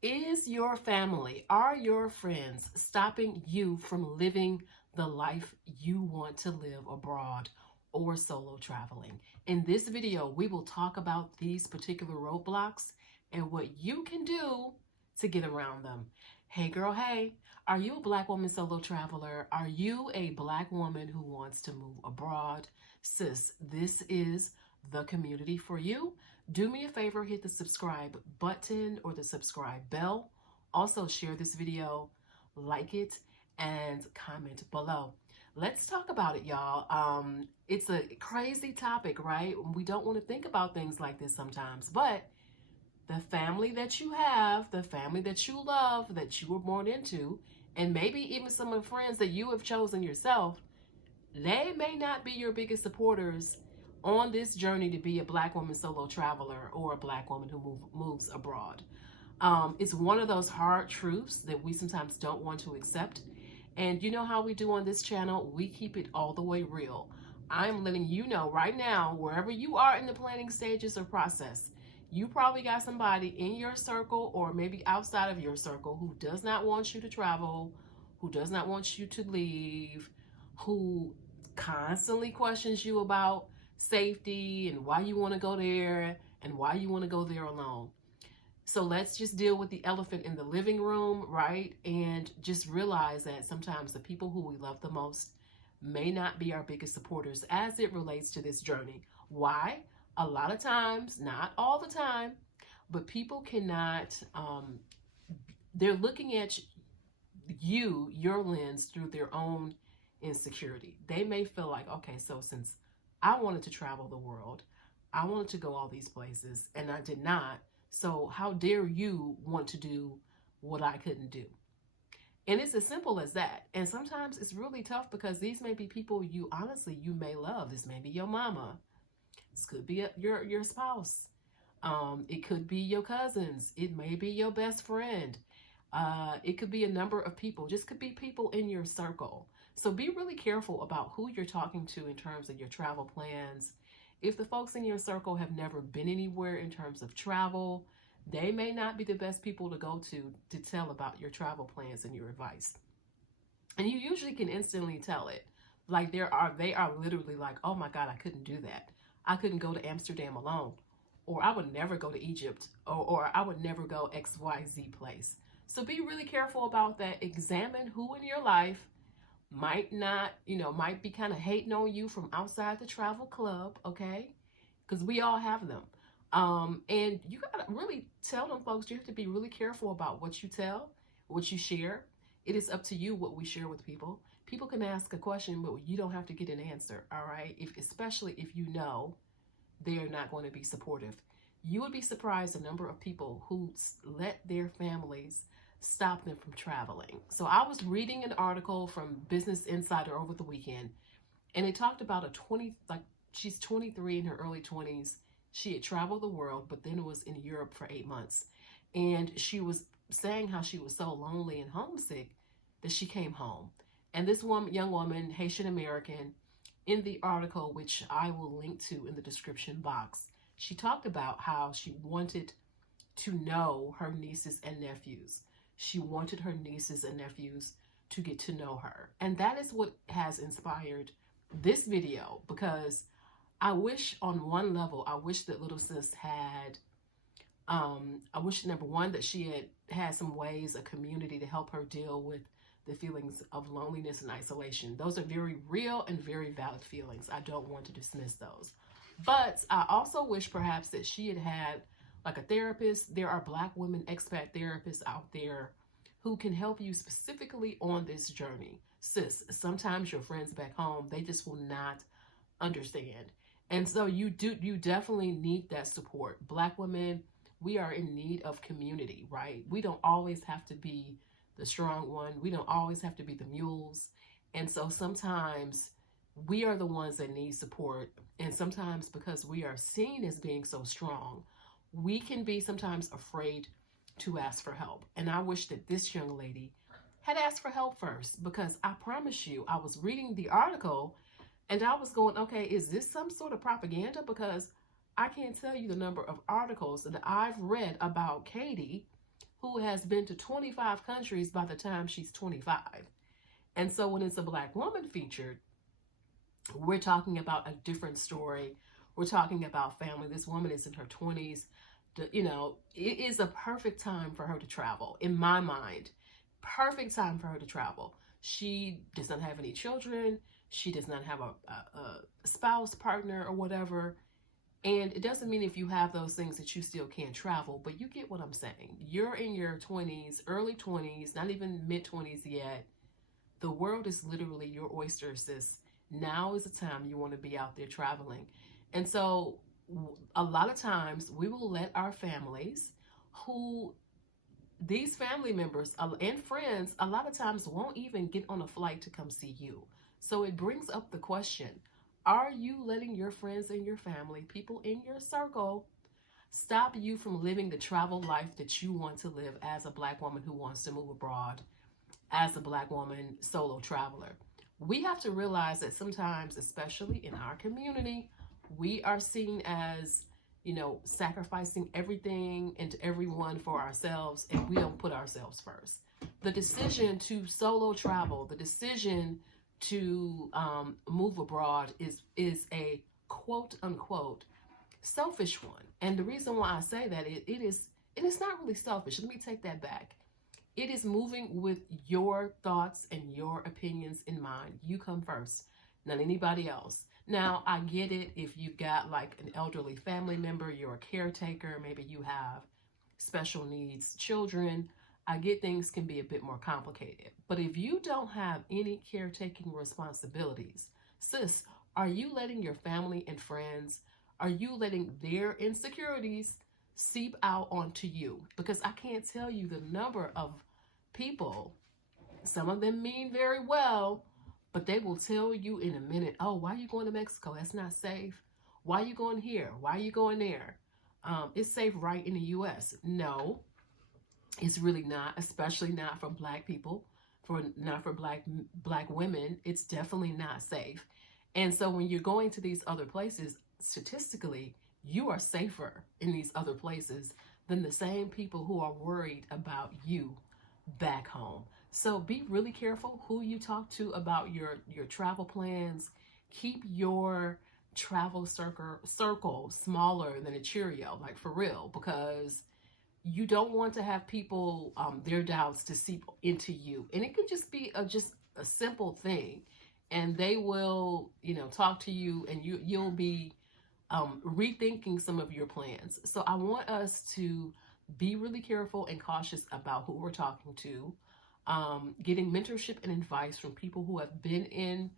Is your family, are your friends stopping you from living the life you want to live abroad or solo traveling? In this video, we will talk about these particular roadblocks and what you can do to get around them. Hey girl, hey, are you a Black woman solo traveler? Are you a Black woman who wants to move abroad? Sis, this is the community for you. Do me a favor, hit the subscribe button or the subscribe bell. Also share this video, like it, and comment below. Let's talk about it, y'all. It's a crazy topic, right? We don't want to think about things like this sometimes, but the family that you have, the family that you love, that you were born into, and maybe even some of the friends that you have chosen yourself, they may not be your biggest supporters on this journey to be a Black woman solo traveler or a Black woman who moves abroad. It's one of those hard truths that we sometimes don't want to accept. And you know how we do on this channel? We keep it all the way real. I'm letting you know right now, wherever you are in the planning stages or process, you probably got somebody in your circle or maybe outside of your circle who does not want you to travel, who does not want you to leave, who constantly questions you about safety and why you want to go there and why you want to go there alone. So let's just deal with the elephant in the living room, right? And just realize that sometimes the people who we love the most may not be our biggest supporters as it relates to this journey. Why? A lot of times, not all the time, but people cannot, they're looking at you, your lens, through their own insecurity. They may feel like, okay, so since I wanted to travel the world, I wanted to go all these places, and I did not. So how dare you want to do what I couldn't do? And it's as simple as that. And sometimes it's really tough because these may be people you honestly you may love. This may be your mama. This could be your spouse. It could be your cousins. It may be your best friend. It could be a number of people. Just could be people in your circle. So be really careful about who you're talking to in terms of your travel plans. If the folks in your circle have never been anywhere in terms of travel, they may not be the best people to go to tell about your travel plans and your advice. And you usually can instantly tell it. Like they are literally like, oh my God, I couldn't do that. I couldn't go to Amsterdam alone. Or I would never go to Egypt. Or I would never go XYZ place. So be really careful about that. Examine who in your life might not, might be kind of hating on you from outside the travel club, okay? Because we all have them. And you got to really tell them folks, you have to be really careful about what you tell, what you share. It is up to you what we share with people. People can ask a question, but you don't have to get an answer, all right? Especially if you know they are not going to be supportive. You would be surprised the number of people who let their families stop them from traveling. So I was reading an article from Business Insider over the weekend, and it talked about she's 23 in her early 20s. She had traveled the world, but then was in Europe for 8 months. And she was saying how she was so lonely and homesick that she came home. And this young woman, Haitian American, in the article, which I will link to in the description box, she talked about how she wanted to know her nieces and nephews. She wanted her nieces and nephews to get to know her. And that is what has inspired this video, because I wish on one level, I wish that little sis had, I wish number one, that she had some ways, a community to help her deal with the feelings of loneliness and isolation. Those are very real and very valid feelings. I don't want to dismiss those. But I also wish perhaps that she had like a therapist. There are Black women expat therapists out there who can help you specifically on this journey. Sis, sometimes your friends back home, they just will not understand. And so you definitely need that support. Black women, we are in need of community, right? We don't always have to be the strong one. We don't always have to be the mules. And so sometimes we are the ones that need support. And sometimes because we are seen as being so strong, we can be sometimes afraid to ask for help. And I wish that this young lady had asked for help first, because I promise you, I was reading the article and I was going, okay, is this some sort of propaganda? Because I can't tell you the number of articles that I've read about Katie who has been to 25 countries by the time she's 25. And so when it's a Black woman featured, we're talking about a different story. We're talking about family. This woman is in her 20s. You know, it is a perfect time for her to travel, in my mind. Perfect time for her to travel. She does not have any children. She does not have a spouse, partner, or whatever. And it doesn't mean if you have those things that you still can't travel, but you get what I'm saying. You're in your 20s, early 20s, not even mid 20s yet. The world is literally your oyster, sis. Now is the time you want to be out there traveling. And so a lot of times we will let our families, who these family members and friends a lot of times won't even get on a flight to come see you. So it brings up the question, are you letting your friends and your family, people in your circle, stop you from living the travel life that you want to live as a Black woman who wants to move abroad, as a Black woman solo traveler? We have to realize that sometimes, especially in our community, we are seen as, you know, sacrificing everything and everyone for ourselves, and we don't put ourselves first. The decision to solo travel, the decision to move abroad is a quote unquote selfish one. And the reason why I say that it is not really selfish. Let me take that back. It is moving with your thoughts and your opinions in mind. You come first, not anybody else. Now, I get it if you've got like an elderly family member, you're a caretaker, maybe you have special needs children. I get things can be a bit more complicated. But if you don't have any caretaking responsibilities, sis, are you letting your family and friends, are you letting their insecurities seep out onto you? Because I can't tell you the number of people, some of them mean very well, but they will tell you in a minute, oh, why are you going to Mexico? That's not safe. Why are you going here? Why are you going there? It's safe right in the U.S. No, it's really not, especially not for Black people, not for black women. It's definitely not safe. And so when you're going to these other places, statistically, you are safer in these other places than the same people who are worried about you back home. So be really careful who you talk to about your travel plans. Keep your travel circle smaller than a Cheerio, like for real, because you don't want to have people their doubts to seep into you. And it could just be just a simple thing, and they will, you know, talk to you, and you'll be rethinking some of your plans. So I want us to be really careful and cautious about who we're talking to, getting mentorship and advice from people who have been in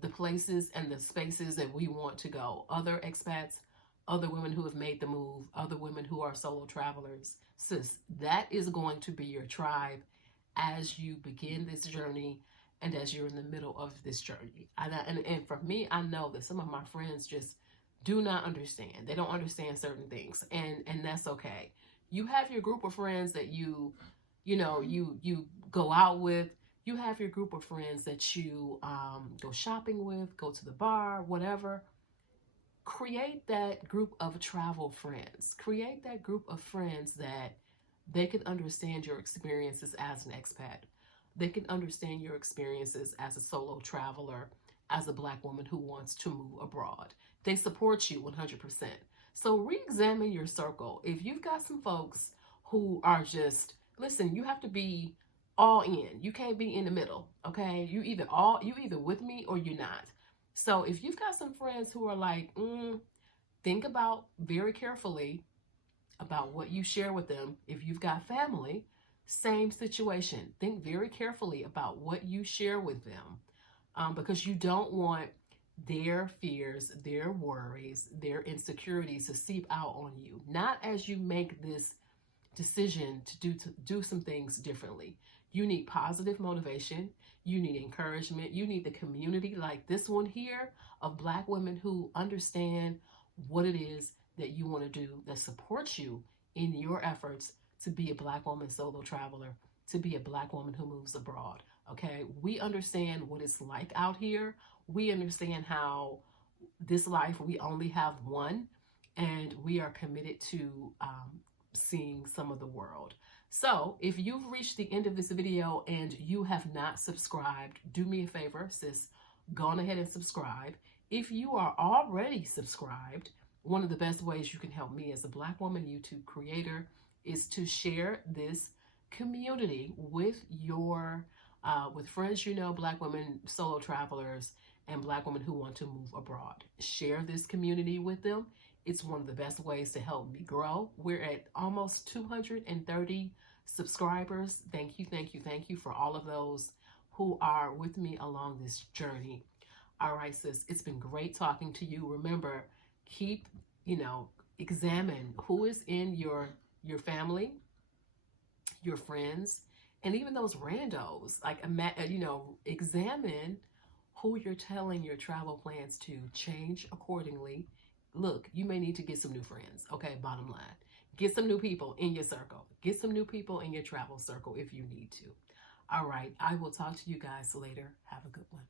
the places and the spaces that we want to go. Other expats, other women who have made the move, other women who are solo travelers. Sis, that is going to be your tribe as you begin this journey and as you're in the middle of this journey. And for me, I know that some of my friends just do not understand. They don't understand certain things, and that's okay. You have your group of friends that you go out with. You have your group of friends that you go shopping with, go to the bar, whatever. Create that group of travel friends. Create that group of friends that they can understand your experiences as an expat. They can understand your experiences as a solo traveler, as a Black woman who wants to move abroad. They support you 100%. So re-examine your circle. If you've got some folks who are just, listen, you have to be all in. You can't be in the middle, okay? You either with me or you're not. So if you've got some friends who are like, think about very carefully about what you share with them. If you've got family, same situation. Think very carefully about what you share with them, because you don't want their fears, their worries, their insecurities to seep out on you. Not as you make this decision to do some things differently. You need positive motivation. You need encouragement. You need the community like this one here of Black women who understand what it is that you want to do, that supports you in your efforts to be a Black woman solo traveler, to be a Black woman who moves abroad. Okay, we understand what it's like out here. We understand how this life, we only have one, and we are committed to seeing some of the world. So if you've reached the end of this video and you have not subscribed, do me a favor, sis, go on ahead and subscribe. If you are already subscribed, one of the best ways you can help me as a Black woman YouTube creator is to share this community with your with friends you know, Black women solo travelers, and Black women who want to move abroad. Share this community with them. It's one of the best ways to help me grow. We're at almost 230 subscribers. Thank you, thank you, thank you for all of those who are with me along this journey. All right, sis, it's been great talking to you. Remember, keep, examine who is in your family, your friends, and even those randos. Like, examine who you're telling your travel plans to. Change accordingly. Look, you may need to get some new friends. Okay, bottom line. Get some new people in your circle. Get some new people in your travel circle if you need to. All right, I will talk to you guys later. Have a good one.